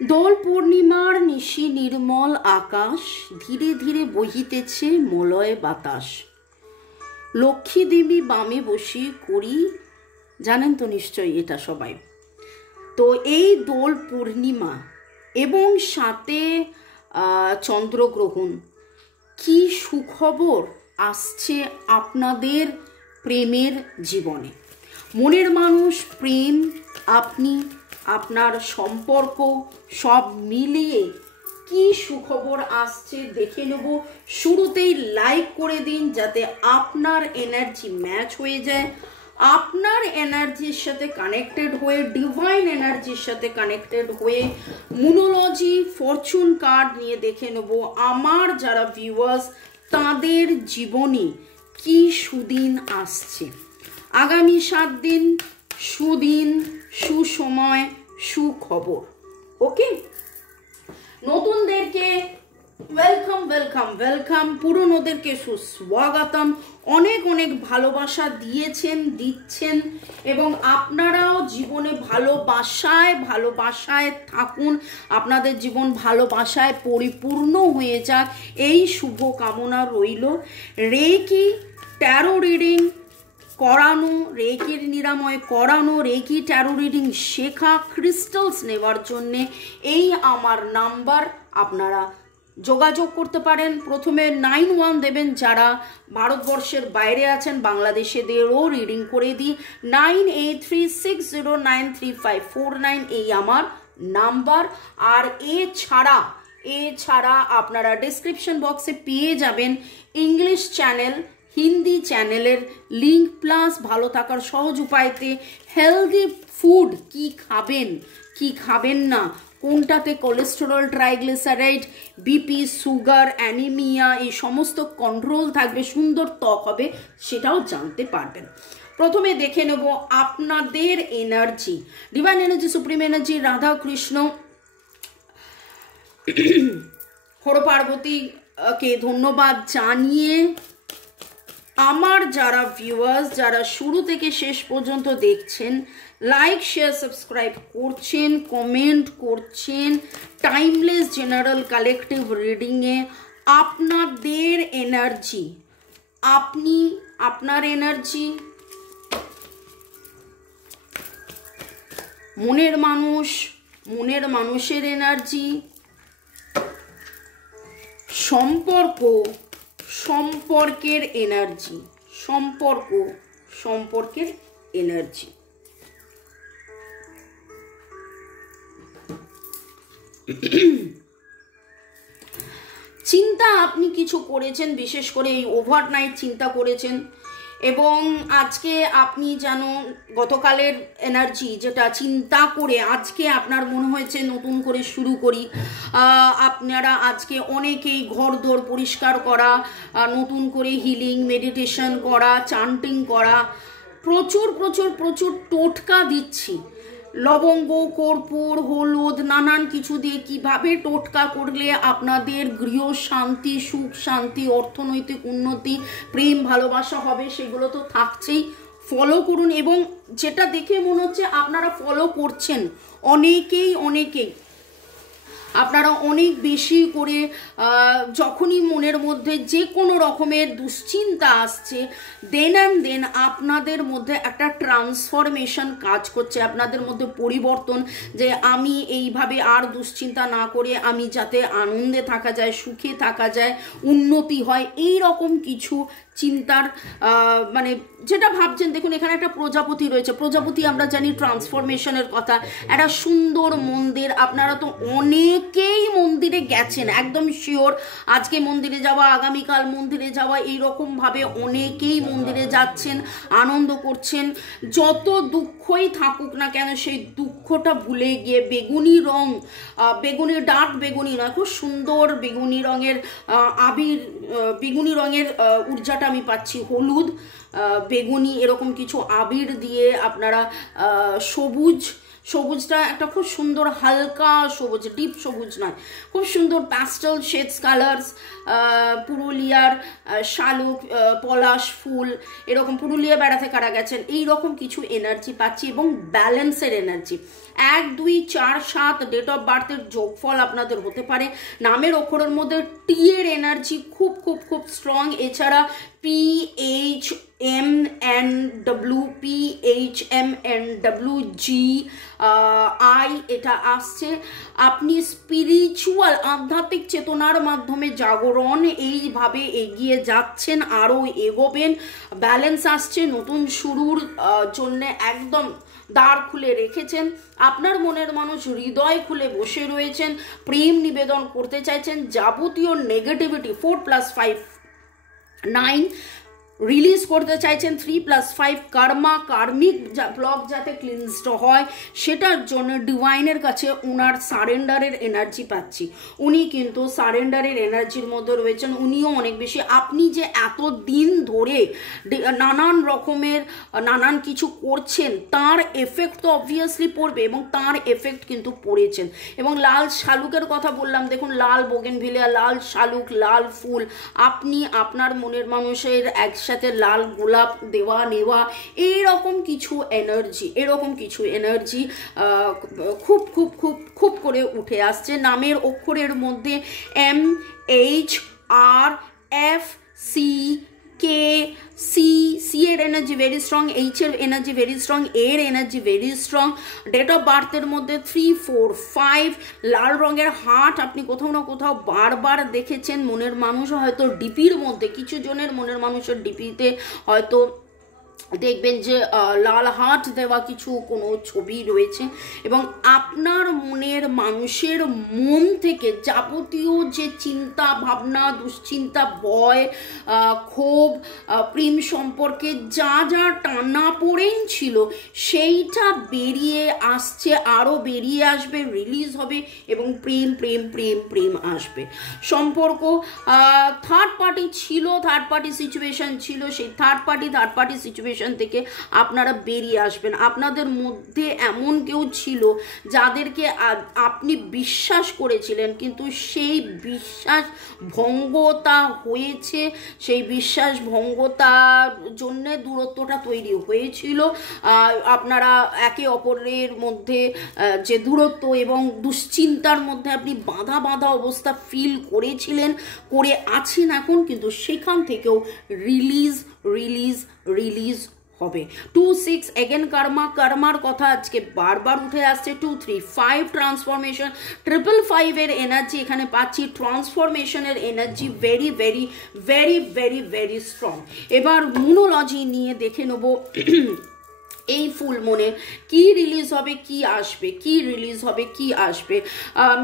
দোল পূর্ণিমার নিশি নির্মল আকাশ, ধীরে ধীরে বহিতেছে মলয় বাতাস। লক্ষ্মী দেবী বামে বসে করি, জানেন তো নিশ্চয়ই এটা সবাই। তো এই দোল পূর্ণিমা এবং সাথে চন্দ্রগ্রহণ, কি সুখবর আসছে আপনাদের প্রেমের জীবনে। মনের মানুষ, প্রেম, আপনি, আপনার সম্পর্ক সব মিলিয়ে কি সুখবর আসছে দেখে নেব। শুরুতেই লাইক করে দিন যাতে আপনার এনার্জি ম্যাচ হয়ে যায়, আপনার এনার্জির সাথে কানেক্টেড হয়ে, ডিভাইন এনার্জির সাথে কানেক্টেড হয়ে মুনোলজি ফরচুন কার্ড নিয়ে দেখে নেব আমার যারা ভিউয়ার্স তাদের জীবনে কি সুদিন আসছে। আগামী 7 দিন সুদিন, সুসময়, সুখবর। ওকে, নতুনদেরকে ওয়েলকাম ওয়েলকাম ওয়েলকাম, পুরনোদেরকে সুস্বাগতম। অনেক অনেক ভালোবাসা দিয়েছেন, দিচ্ছেন, এবং আপনারাও জীবনে ভালোবাসায় থাকুন। আপনাদের জীবন ভালোবাসায় পরিপূর্ণ হয়ে যাক, এই শুভ কামনা রইল। রেকি ট্যারো রিডিং করানো, রেকির নিরাময় করানো, রেকি ট্যারো রিডিং শেখা, ক্রিস্টালস নেওয়ার জন্যে এই আমার নাম্বার, আপনারা যোগাযোগ করতে পারেন। প্রথমে 91 দেবেন যারা ভারতবর্ষের বাইরে আছেন, বাংলাদেশেদেরও রিডিং করে দিই। 9836093549 এই আমার নাম্বার। আর এছাড়া আপনারা ডেসক্রিপশন বক্সে পেয়ে যাবেন ইংলিশ চ্যানেল, হিন্দি চ্যানেলের লিঙ্ক, প্লাস ভালো থাকার সহজ উপায়তে হেলদি ফুড, কি খাবেন কি খাবেন না, কোনটাতে cholesterol, triglyceride, BP, sugar, anaemia এই সমস্ত কন্ট্রোল থাকবে, সুন্দর ত্বক হবে, সেটাও জানতে পারবেন। প্রথমে দেখে নেব আপনাদের energy, divine energy, supreme energy, Radha Krishna, Har পার্বতীকে ধন্যবাদ জানিয়ে আমার যারা ভিউয়ার্স, যারা শুরু থেকে শেষ পর্যন্ত দেখছেন, লাইক শেয়ার সাবস্ক্রাইব করছেন, কমেন্ট করছেন, টাইমলেস জেনারেল কালেকটিভ রিডিংয়ে আপনাদের এনার্জি, আপনি, আপনার এনার্জি, মনের মানুষ, মনের মানুষের এনার্জি, সম্পর্কের এনার্জি, সম্পর্কের এনার্জি। চিন্তা আপনি কিছু করেছেন, বিশেষ করে এই ওভারনাইট চিন্তা করেছেন, এবং আজকে আপনি যেন গতকালের এনার্জি যেটা চিন্তা করে আজকে আপনার মনে হয়েছে নতুন করে শুরু করি। আপনারা আজকে অনেকেই ঘরদোর পরিষ্কার করা, নতুন করে হিলিং, মেডিটেশন করা, চান্টিং করা, প্রচুর টোটকা দিচ্ছি। লবঙ্গ, কর্পূর, হলুদ, নানান কিছু দিয়ে কিভাবে টোটকা করলে আপনাদের গৃহ শান্তি, সুখ শান্তি, অর্থনৈতিক উন্নতি, প্রেম ভালোবাসা হবে, সেগুলো তো থাকছেই। ফলো করুন, এবং যেটা দেখে মনে হচ্ছে আপনারা ফলো করছেন, অনেকেই আপনারা অনেক বেশি করে, যখনই মনের মধ্যে যে কোনো রকমের দুশ্চিন্তা আসছে, দেন আপনাদের মধ্যে একটা ট্রান্সফরমেশন কাজ করছে, আপনাদের মধ্যে পরিবর্তন, যে আমি এইভাবে আর দুশ্চিন্তা না করে আমি যাতে আনন্দে থাকা যায়, সুখে থাকা যায়, উন্নতি হয়, এই রকম কিছু চিন্তার, মানে যেটা ভাবছেন। দেখুন এখানে একটা প্রজাপতি রয়েছে, প্রজাপতি আমরা জানি ট্রান্সফরমেশনের কথা। একটা সুন্দর মন্দির, আপনারা তো অনেকেই মন্দিরে গেছেন, একদম শিওর। আজকে মন্দিরে যাওয়া, আগামীকাল মন্দিরে যাওয়া, এইরকমভাবে অনেকেই মন্দিরে যাচ্ছেন, আনন্দ করছেন। যত দুঃখই থাকুক না কেন, সেই দুঃখটা ভুলে গিয়ে বেগুনি রং, বেগুনি, ডার্ক বেগুনি নয়, খুব সুন্দর বেগুনি রঙের আবির, বেগুনি রঙের ঊর্জাটা আমি পাচ্ছি, হলুদ, বেগুনি, এরকম কিছু আবির দিয়ে আপনারা সবুজ সবুজটা একটা খুব সুন্দর হালকা সবুজ, ডিপ সবুজ নয়, খুব সুন্দর প্যাস্টেল শেডস কালার্স, পুরুলিয়ার শালুক, পলাশ ফুল, এরকম পুরুলিয়া বেড়াতে কারা গেছেন এইরকম কিছু এনার্জি পাচ্ছি এবং ব্যালেন্সের এনার্জি। 1, 2, 4, 7 ডেট অফ বার্থের যোগফল আপনাদের হতে পারে। নামের অক্ষরের মধ্যে টি এর এনার্জি খুব খুব খুব স্ট্রং। এছাড়া PHMNW, PHMNWG, I এটা আসছে। আপনি স্পিরিচুয়াল আধ্যাত্মিক চেতনার মাধ্যমে জাগরণ এইভাবে এগিয়ে যাচ্ছেন, আরও এগোবেন। ব্যালেন্স আসছে, নতুন শুরুর জন্য একদম দ্বার খুলে রেখেছেন। আপনার মনের মানুষ হৃদয় খুলে বসে রয়েছেন, প্রেম নিবেদন করতে চাইছেন। যাবতীয় নেগেটিভিটি 4 + 5 9 রিলিজ করতে চাইছেন। 3 + 5 কার্মিক ব্লক যাতে ক্লিনসড হয় সেটার জন্য ডিভাইনের কাছে উনার সারেন্ডারের এনার্জি পাচ্ছি। উনি কিন্তু সারেন্ডারের এনার্জির মধ্যে রয়েছেন, উনিও অনেক বেশি। আপনি যে এত দিন ধরে নানান রকমের নানান কিছু করছেন তার এফেক্ট তো অবভিয়াসলি পড়বে, এবং তার এফেক্ট কিন্তু পড়েছেন। এবং লাল শালুকের কথা বললাম, দেখুন লাল বোগেনভিলিয়া, লাল শালুক, লাল ফুল, আপনি আপনার মনের মানুষের একসাথে লাল গোলাপ দেওয়া নেওয়া, এরকম কিছু এনার্জি খুব খুব খুব খুব করে উঠে আসছে। নামের অক্ষরের মধ্যে MHRFC, C এর এনার্জি ভেরি স্ট্রং, H এর এনার্জি ভেরি স্ট্রং, এর energy very strong. Date of বার্থের মধ্যে 3, 4, 5 লাল রঙের হার্ট আপনি কোথাও না কোথাও বারবার দেখেছেন। মনের মানুষ হয়তো ডিপির মধ্যে, কিছু জনের মনের মানুষের ডিপিতে হয়তো দেখবেন যে লাল হার্ট দেওয়া কিছু কোনো ছবি রয়েছে। এবং আপনার মনের মানুষের মন থেকে যাবতীয় যে চিন্তা ভাবনা, দুশ্চিন্তা, ভয়, ক্ষোভ, প্রেম সম্পর্কে যা যা টানাপোড়েন ছিল সেইটা বেরিয়ে আসছে, আরও বেরিয়ে আসবে, রিলিজ হবে এবং প্রেম প্রেম প্রেম প্রেম আসবে। সম্পর্ক থার্ড পার্টি ছিল, থার্ড পার্টি সিচুয়েশন ছিল, সেই থার্ড পার্টি সিচুয়েশন থেকে আপনারা বেরিয়ে আসবেন। আপনাদের মধ্যে এমন কেউ ছিল যাদেরকে আপনি বিশ্বাস করেছিলেন, কিন্তু সেই বিশ্বাস ভঙ্গতা হয়েছে, সেই বিশ্বাস ভঙ্গতার জন্য দূরত্বটা তৈরি হয়েছিল। আপনারা একে অপরের মধ্যে যে দূরত্ব এবং দুশ্চিন্তার মধ্যে আপনি বাঁধা বাঁধা অবস্থা ফিল করেছিলেন, করে আছেন এখন, কিন্তু সেখান থেকেও রিলিজ হবে। 2, 6 এগেন কার্মার কথা আজকে বারবার উঠে আসছে। 2, 3, 5 ট্রান্সফরমেশন, 555 এর এনার্জি এখানে পাচ্ছি। ট্রান্সফরমেশনের energy very very very very very strong. এবার মুনোলজি নিয়ে দেখে নেব এই ফুল মনে কি রিলিজ হবে, কি আসবে।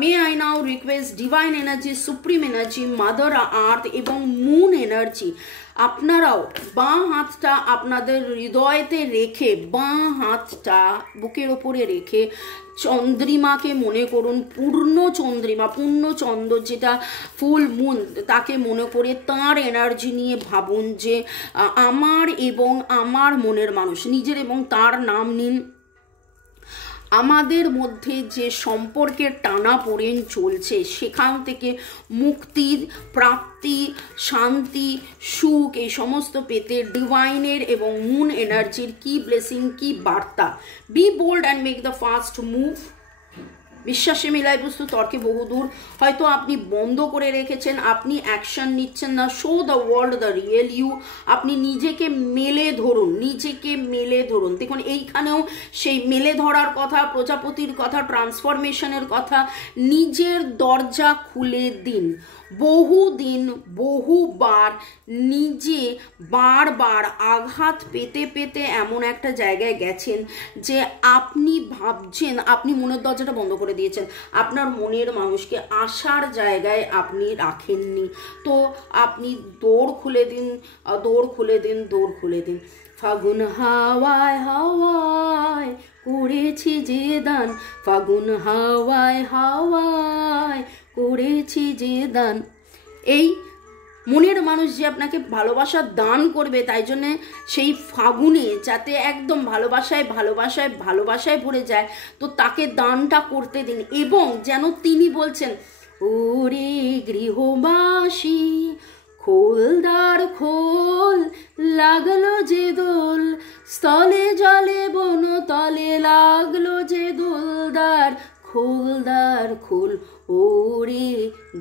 May I now request divine energy, supreme energy, mother earth এবং মুন এনার্জি, আপনারাও বাঁ হাতটা আপনাদের হৃদয়তে রেখে, বাঁ হাতটা বুকের ওপরে রেখে চন্দ্রিমাকে মনে করুন, পূর্ণ চন্দ্র যেটা ফুল মুন, তাকে মনে করে তার এনার্জি নিয়ে ভাবুন যে আমার এবং আমার মনের মানুষ, নিজের এবং তার নাম নিন। আমাদের মধ্যে যে সম্পর্কের টানাপোড়েন চলছে সেখান থেকে মুক্তির প্রাপ্তি, শান্তি, সুখ এই সমস্ত পেতে ডিভাইনের এবং মুন এনার্জির কি ব্লেসিং, কি বার্তা। Be bold and make the first move. বিশ্বাসে মিলাই বস্তু তর্কে বহুদূর। হয়তো আপনি বন্ধ করে রেখেছেন, আপনি অ্যাকশন নিচ্ছেন না। Show the world the real you. আপনি নিজেকে মেলে ধরুন। দেখুন এইখানেও সেই মেলে ধরার কথা, প্রজাপতির কথা, ট্রান্সফরমেশনের কথা। নিজের দরজা খুলে দিন। বহুবার নিজে বারবার আঘাত পেতে এমন একটা জায়গায় গেছেন যে আপনি ভাবছেন, আপনি মনের দরজাটা বন্ধ করে দিয়েছেন, আপনার মনের মানুষকে আসার জায়গায় আপনি রাখেননি। তো আপনি দৌড় খুলে দিন। ফাগুন হাওয়ায় হাওয়ায় করেছি যে দান, ফাগুন হাওয়ায় হাওয়ায় করেছি যে দান। এই মনের মানুষ যে আপনাকে ভালোবাসা দান করবে, তাই জন্যে সেই ফাগুনে যাতে একদম ভালোবাসায় ভরে যায়, তো তাকে দানটা করতে দিন। এবং যেন তিনি বলছেন, ওরে গৃহবাসী খোলদার খোল, লাগলো যে দোল, স্থলে জলে বন তলে লাগলো যে দোলদার, খোলদার খোল ওরে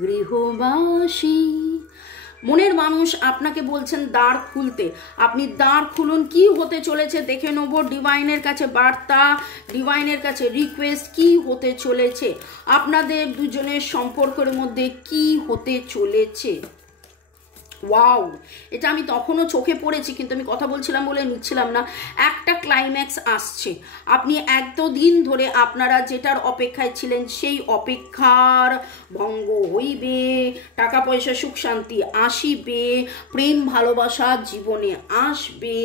গৃহবাসী। মনের মানুষ আপনাকে বলছেন দ্বার খুলতে, আপনি দ্বার খুলুন। কি হতে চলেছে দেখে নেব, ডিভাইনের কাছে বার্তা, ডিভাইনের কাছে রিকোয়েস্ট, কি হতে চলেছে আপনাদের দুজনের সম্পর্কের মধ্যে, কি হতে চলেছে। ওয়াও, এটা আমি তখনও চোখে পড়েছি, কিন্তু আমি কথা বলছিলাম বলে নিচ্ছিলাম না। একটা ক্লাইম্যাক্স আসছে। আপনি এতদিন ধরে আপনারা যেটার অপেক্ষায় ছিলেন, সেই অপেক্ষার ভঙ্গ হইবে, টাকা পয়সা সুখ শান্তি আসিবে, প্রেম ভালোবাসা জীবনে আসবে।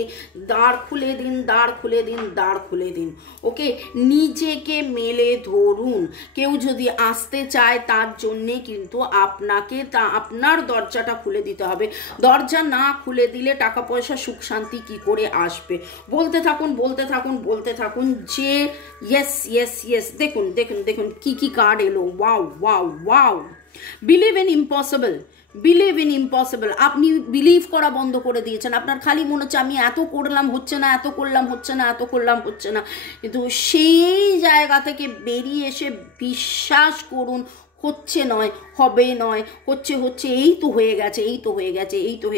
দ্বার খুলে দিন, দ্বার খুলে দিন, দ্বার খুলে দিন। ওকে, নিজেকে মেলে ধরুন। কেউ যদি আসতে চায়, তার জন্যে কিন্তু আপনাকে আপনার দরজাটা খুলে দিতে হবে। দরজা না খুলে দিলে টাকা পয়সা সুখ শান্তি কি করে আসবে? বলতে থাকুন যে ইয়েস ইয়েস ইয়েস। দেখুন দেখুন দেখুন কি কি কার্ড এলো। Wow wow wow. Believe in impossible, believe in impossible. আপনি বিলিভ করা বন্ধ করে দিয়েছেন। আপনার খালি মনে হচ্ছে আমি এত করলাম হচ্ছে না, এত করলাম হচ্ছে না, এত করলাম হচ্ছে না, কিন্তু সেই জায়গা থেকে বেরিয়ে এসে বিশ্বাস করুন, হচ্ছে নয়, হবে নয়, হচ্ছে, এই তো হয়ে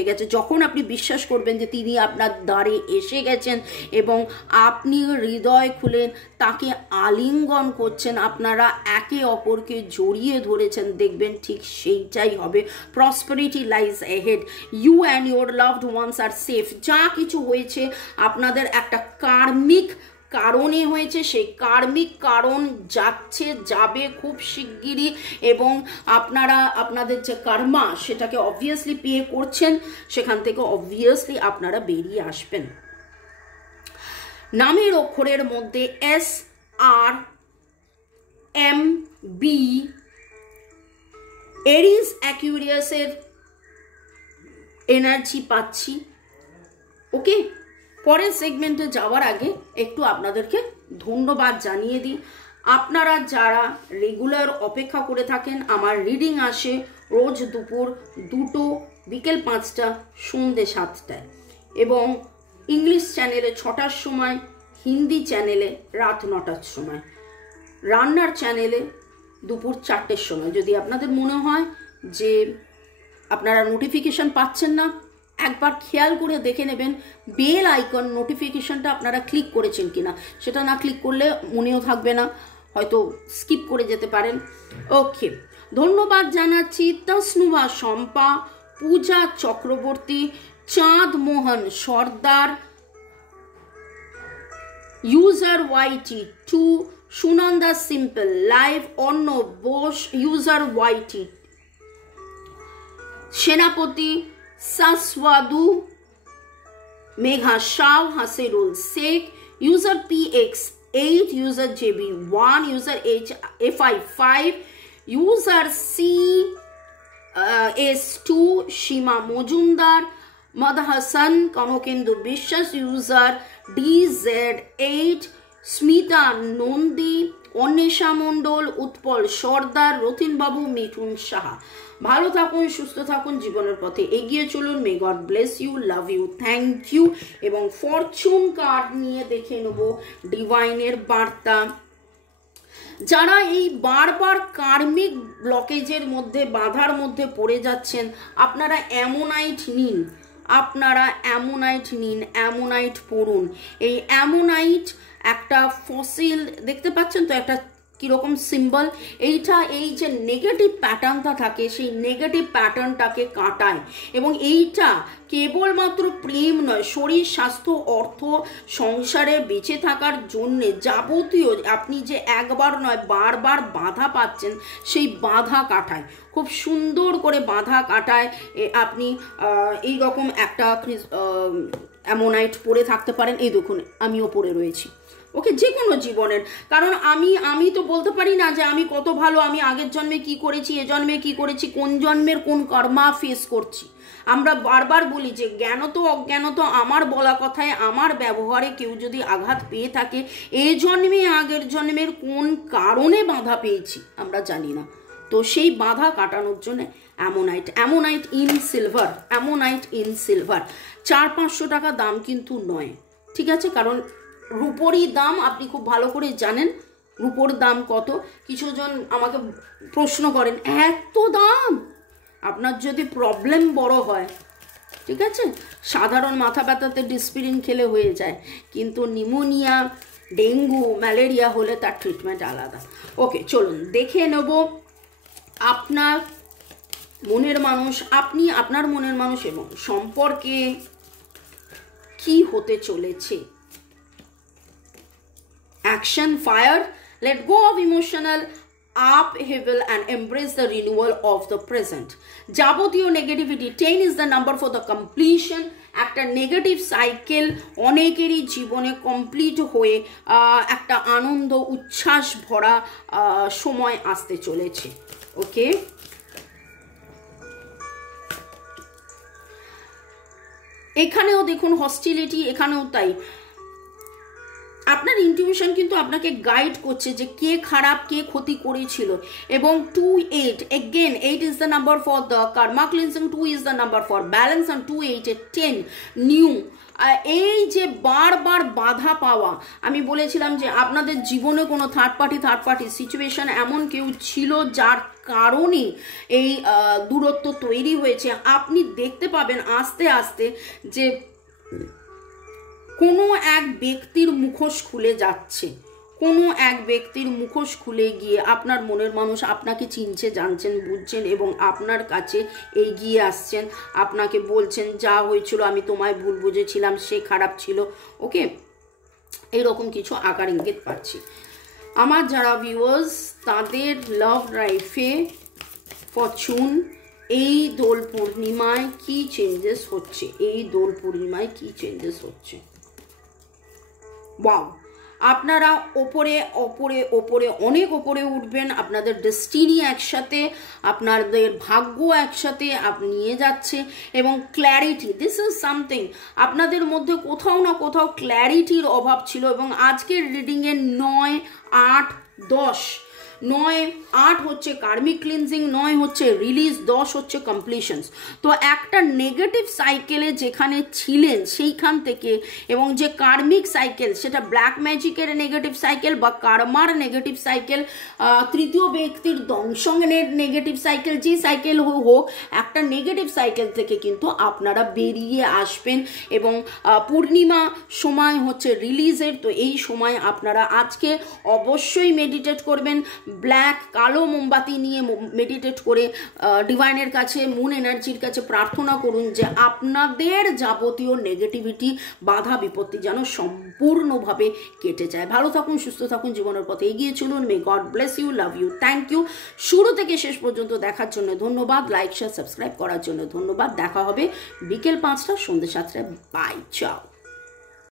গেছে। যখন আপনি বিশ্বাস করবেন যে তিনি আপনার দ্বারে এসে গেছেন এবং আপনি হৃদয় খুলেন তাকে আলিঙ্গন করছেন, আপনারা একে অপরকে জড়িয়ে ধরেছেন, দেখবেন ঠিক সেইটাই হবে। Prosperity lies ahead, you and your loved ones are safe. যা কিছু হয়েছে আপনাদের একটা কার্মিক কারণে হয়েছে, সেই কার্মিক কারণ যাবে খুব শিগগিরই, এবং আপনারা আপনাদের যে কর্মা সেটাকে অবভিয়াসলি পে করছেন, সেখান থেকে অবভিয়াসলি আপনারা বেরিয়ে আসবেন। নামের অক্ষরের মধ্যে SRMB, এরিস অ্যাকুয়ারিয়াসের এনার্জি পাচ্ছি। ওকে, পরের সেগমেন্টে যাওয়ার আগে একটু আপনাদেরকে ধন্যবাদ জানিয়ে দিই। আপনারা যারা রেগুলার অপেক্ষা করে থাকেন, আমার রিডিং আসে রোজ দুপুর 2টো, বিকেল 5টা, সন্ধ্যে 7টায়, এবং ইংলিশ চ্যানেলে 6টার সময়, হিন্দি চ্যানেলে রাত 9টার সময়, রান্নার চ্যানেলে দুপুর 4টের সময়। যদি আপনাদের মনে হয় যে আপনারা নোটিফিকেশন পাচ্ছেন না, একবার খেয়াল করে দেখে নেবেন বেল আইকন নোটিফিকেশনটা আপনারা ক্লিক করেছেন কিনা। সেটা না ক্লিক করলে মনেও থাকবে না, হয়তো স্কিপ করে যেতে পারেন। ওকে, ধন্যবাদ জানাচ্ছি তসনুভা Shampa, Puja Chakraborty, Chand Mohan Sardar, user YT2, Sunanda simple live, Arnab Bose, user YT, Senapati সাসওয়াদু, Megha Shah, Hasirul Sheikh, user PX8, user JB1, user FI5, user CS2, Seema Majumdar, মদহাসান, কনকেন্দু বিশ্বাস, ইউজার DZ8, স্মিতা নন্দী, অন্বেষা মণ্ডল, উৎপল সর্দার, রথিনবাবু, মিঠুন সাহা। ভালো থাকুন, সুস্থ থাকুন, জীবনের পথে এগিয়ে চলুন। May God bless you, love you, thank you. এবং ফরচুন কার্ড নিয়ে দেখে নেব ডিভাইনের বার্তা। যারা এই বারবার কার্মিক ব্লকেজের মধ্যে, বাধার মধ্যে পড়ে যাচ্ছেন, আপনারা অ্যামোনাইট নিন, অ্যামোনাইট পড়ুন। এই অ্যামোনাইট একটা ফসিল দেখতে পাচ্ছেন তো, একটা কিরকম সিম্বল, এইটা এই যে নেগেটিভ প্যাটার্নটা থাকে, সেই নেগেটিভ প্যাটার্নটাকে কাটায়। এবং এইটা কেবলমাত্র প্রেম নয়, শরীর স্বাস্থ্য অর্থ সংসারে বেঁচে থাকার জন্যে যাবতীয় আপনি যে একবার নয় বারবার বাধা পাচ্ছেন, সেই বাধা কাটায়, খুব সুন্দর করে বাধা কাটায়। আপনি এই রকম একটা অ্যামোনাইট পরে থাকতে পারেন। এই দেখুন, আমিও পরে রয়েছি, ওকে, যে কোনো জীবনের। কারণ আমি তো বলতে পারি না যে আমি কত ভালো, আমি আগের জন্মে কি করেছি, এ জন্মে কি করেছি, কোন জন্মের কোন কর্মা ফেস করছি। আমরা বারবার বলি যে জ্ঞানত অজ্ঞানত আমার বলা কথায়, আমার ব্যবহারে কেউ যদি আঘাত পেয়ে থাকে, এ জন্মে আগের জন্মের কোন কারণে বাধা পেয়েছি আমরা জানি না। তো সেই বাধা কাটানোর জন্য ammonite in silver, ammonite in silver 400-500 টাকা দাম কিন্তু নয়, ঠিক আছে? কারণ রূপোরই দাম আপনি খুব ভালো করে জানেন, রূপোর দাম কত। কিছুজন আমাকে প্রশ্ন করেন এত দাম। আপনার যদি প্রবলেম বড় হয়, ঠিক আছে, সাধারণ মাথা ব্যথাতে ডিসপিরিন খেলে হয়ে যায়, কিন্তু নিউমোনিয়া, ডেঙ্গু, ম্যালেরিয়া হলে তার ট্রিটমেন্ট আলাদা। ওকে, চলুন দেখে নেব আপনার মনের মানুষ, আপনি আপনার মনের মানুষ এবং সম্পর্কে কি হতে চলেছে। Action fire, let go of emotional upheaval and embrace the renewal of the present. যাবতীয় negativity, 10 is the number for the completion. একটা নেগেটিভ সাইকেল অনেকেরই জীবনে কমপ্লিট হয়ে একটা আনন্দ উচ্ছ্বাস ভরা সময় আসতে চলেছে। ওকে, এখানেও দেখুন হস্টিলিটি, এখানেও তাই। আপনার ইনটিউশন কিন্তু আপনাকে গাইড করছে যে কে খারাপ, কে ক্ষতি করেছিল। এবং 2-8, again 8 is the number for the karma cleansing, 2 is the number for balance, and 2-8 10 new. এই যে বারবার বাধা পাওয়া, আমি বলেছিলাম যে আপনাদের জীবনে কোনো থার্ড পার্টি সিচুয়েশন এমন কেউ ছিল যার কারণে এই দূরত্ব তৈরি হয়েছে। আপনি দেখতে পাবেন আস্তে আস্তে যে কোনো এক ব্যক্তির মুখোশ খুলে যাচ্ছে, কোনো এক ব্যক্তির মুখোশ খুলে গিয়ে আপনার মনের মানুষ আপনাকে চিনছে, জানছেন, বুঝছেন এবং আপনার কাছে এগিয়ে আসছেন, আপনাকে বলছেন যা হয়েছিল আমি তোমায় ভুল বুঝেছিলাম, সে খারাপ ছিল। ওকে, এইরকম কিছু আকার ইঙ্গিত পাচ্ছি। আমার যারা ভিউয়ার্স, তাদের লাভ লাইফে ফরচুন এই দোল পূর্ণিমায় কি চেঞ্জেস হচ্ছে, এই দোল পূর্ণিমায় কি চেঞ্জেস হচ্ছে। ওয়াও, আপনারা ওপরে ওপরে ওপরে অনেক ওপরে উঠবেন, আপনাদের ডেস্টিনি একসাথে, আপনাদের ভাগ্য একসাথে নিয়ে যাচ্ছে। এবং ক্ল্যারিটি, দিস ইজ সামথিং, আপনাদের মধ্যে কোথাও না কোথাও ক্ল্যারিটির অভাব ছিল। এবং আজকের রিডিংয়ে 9, 8, 10, 9, 8 হচ্ছে কার্মিক ক্লিনজিং, 9 হচ্ছে রিলিজ, 10 হচ্ছে কমপ্লিশনস। তো একটা নেগেটিভ সাইকেলে যেখানে ছিলেন সেইখান থেকে, এবং যে কার্মিক সাইকেল সেটা ব্ল্যাক ম্যাজিকের নেগেটিভ সাইকেল বা কার্মার নেগেটিভ সাইকেল, তৃতীয় ব্যক্তির দংশনের নেগেটিভ সাইকেল, যে সাইকেল হোক, একটা নেগেটিভ সাইকেল থেকে কিন্তু আপনারা বেরিয়ে আসবেন। এবং পূর্ণিমা সময় হচ্ছে রিলিজের। তো এই সময় আপনারা আজকে অবশ্যই মেডিটেট করবেন, ব্ল্যাক কালো মোমবাতি নিয়ে মেডিটেট করে ডিভাইনের কাছে, মুন এনার্জির কাছে প্রার্থনা করুন যে আপনাদের যাবতীয় নেগেটিভিটি, বাধা বিপত্তি যেন সম্পূর্ণভাবে কেটে যায়। ভালো থাকুন, সুস্থ থাকুন, জীবনের পথে এগিয়ে চলুন। May God bless you, love you, thank you. শুরু থেকে শেষ পর্যন্ত দেখার জন্য ধন্যবাদ, লাইক শেয়ার সাবস্ক্রাইব করার জন্য ধন্যবাদ। দেখা হবে বিকেল 5টা, সন্ধ্যে 7টায়। বাই, চাও।